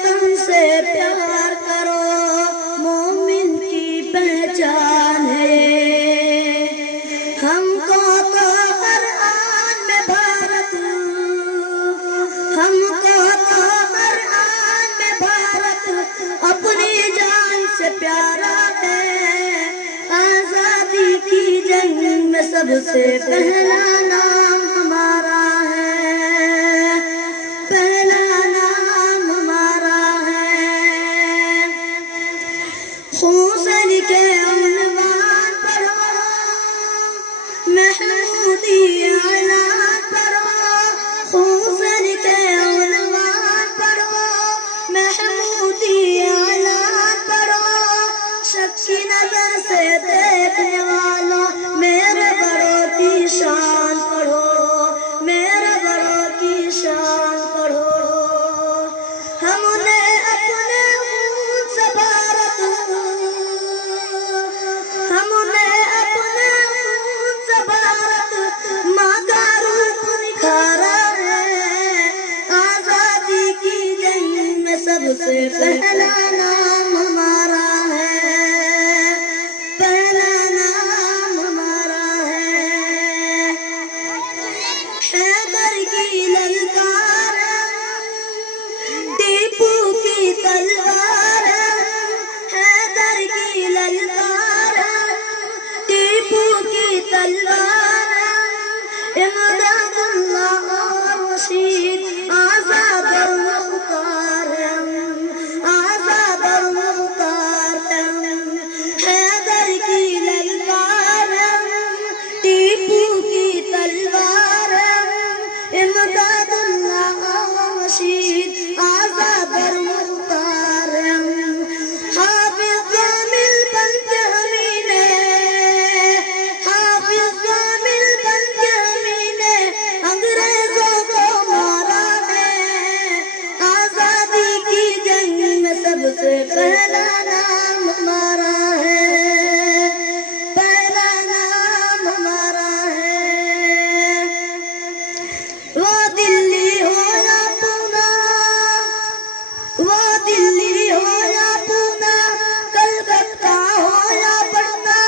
وطن سے پیار کرو، مومن کی پہچان ہے۔ ہم کو تو قرآن میں بھارت، ہم کو تو قرآن میں بھارت اپنی جان سے پیارا ہے۔ آزادی کی جنگ میں سب سے پہلا نام ہمارا ہے، پہلا نام ہمارا ہے۔ خون سے لکھے عنوان پڑھو، محمودی اعلان پڑھو، خون سے لکھے عنوان پڑھو، محمودی اعلان پڑھو۔ شک کی نظر سے دیکھنے والوں میرے بڑوں کی شان پڑھو، میرے بڑوں کی شان پڑھو۔ ہم نے اپنے خون سے بھارت، ہم نے اپنے خون سے بھارت ماں کا روپ نکھارا ہے۔ آزادی کی جنگ میں سب سے پہلا نام ہمارا ہے، پہلا نام ہمارا ہے۔ حیدر کی للکار، ٹیپو کی تلوار، حیدر کی للکار، ٹیپو کی تلوار، امداد اللہ اور رشید آزاد اور مختار ہیں، آزاد اور مختار ہیں۔ حیدر کی للکار، ٹیپو کی تلوار، امداد اللہ اور رشید آزاد اور مختار ہیں۔ حافظ کامل بن کے ہمیں نے، حافظ کامل بن کے ہمیں نے انگریزوں کو مارا ہے۔ آزادی کی جنگ میں سب سے پہلا نام ہمارا ہے، پہلا نام ہمارا ہے۔ وہ دلی ہو یا پونا، وہ دلی ہو یا پونا، کلکتہ ہو یا پٹنہ،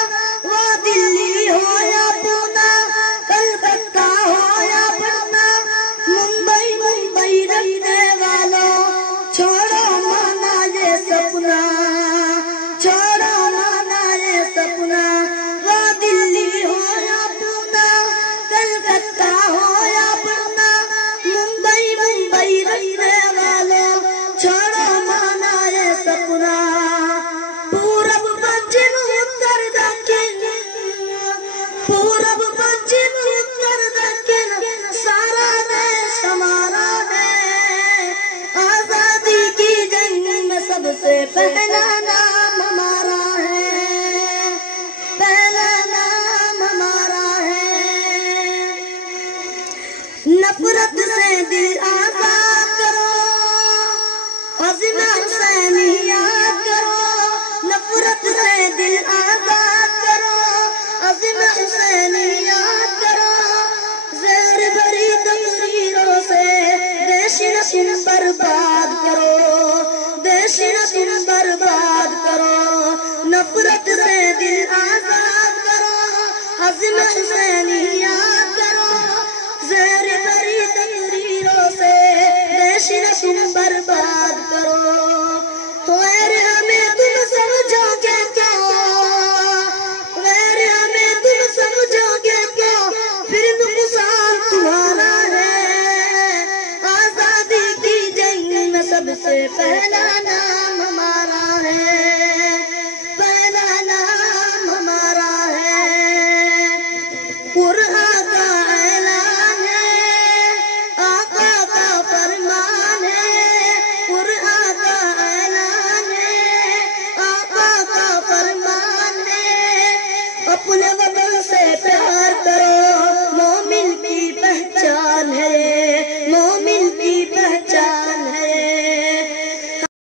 وہ دلی ہو یا پونا، کلکتہ ہو یا پٹنہ، ممبئی ممبئی رہنے والوں چھوڑو مانا یہ سپنا، چھوڑو مانا یہ سپنا۔ وہ دلی ہو یا پونا، کلکتہ ہو یا پٹنہ، ممبئی ممبئی رہنے والوں چھوڑو مانا یہ سپنا۔ پورب پچھم اتر دکن، پورب پچھم اتر دکن، سارا دیش ہمارا ہے۔ آزادی کی جنگ میں سب سے پہلا نام ہمارا ہے، پہلا نام ہمارا ہے۔ نفرت سے دل آزاد کرو، عزم حسینی یاد کرو، نفرت سے دل آزاد کرو، عزم حسینی یاد کرو۔ زہر بھری تقریروں سے دیش نشین برباد کرو، دیش نشین برباد کرو۔ نفرت سے دل آزاد کرو، عزم حسینی یاد کرو۔ زہر بھری تقریروں سے دیش نشین برباد کرو۔ غیر ہمیں تم سمجھو گے کیوں، غیر ہمیں تم سمجھو گے کیوں، پھر نقصان تمہارا ہے۔ آزادی کی جنگ میں سب سے پہلا نام ہمارا ہے،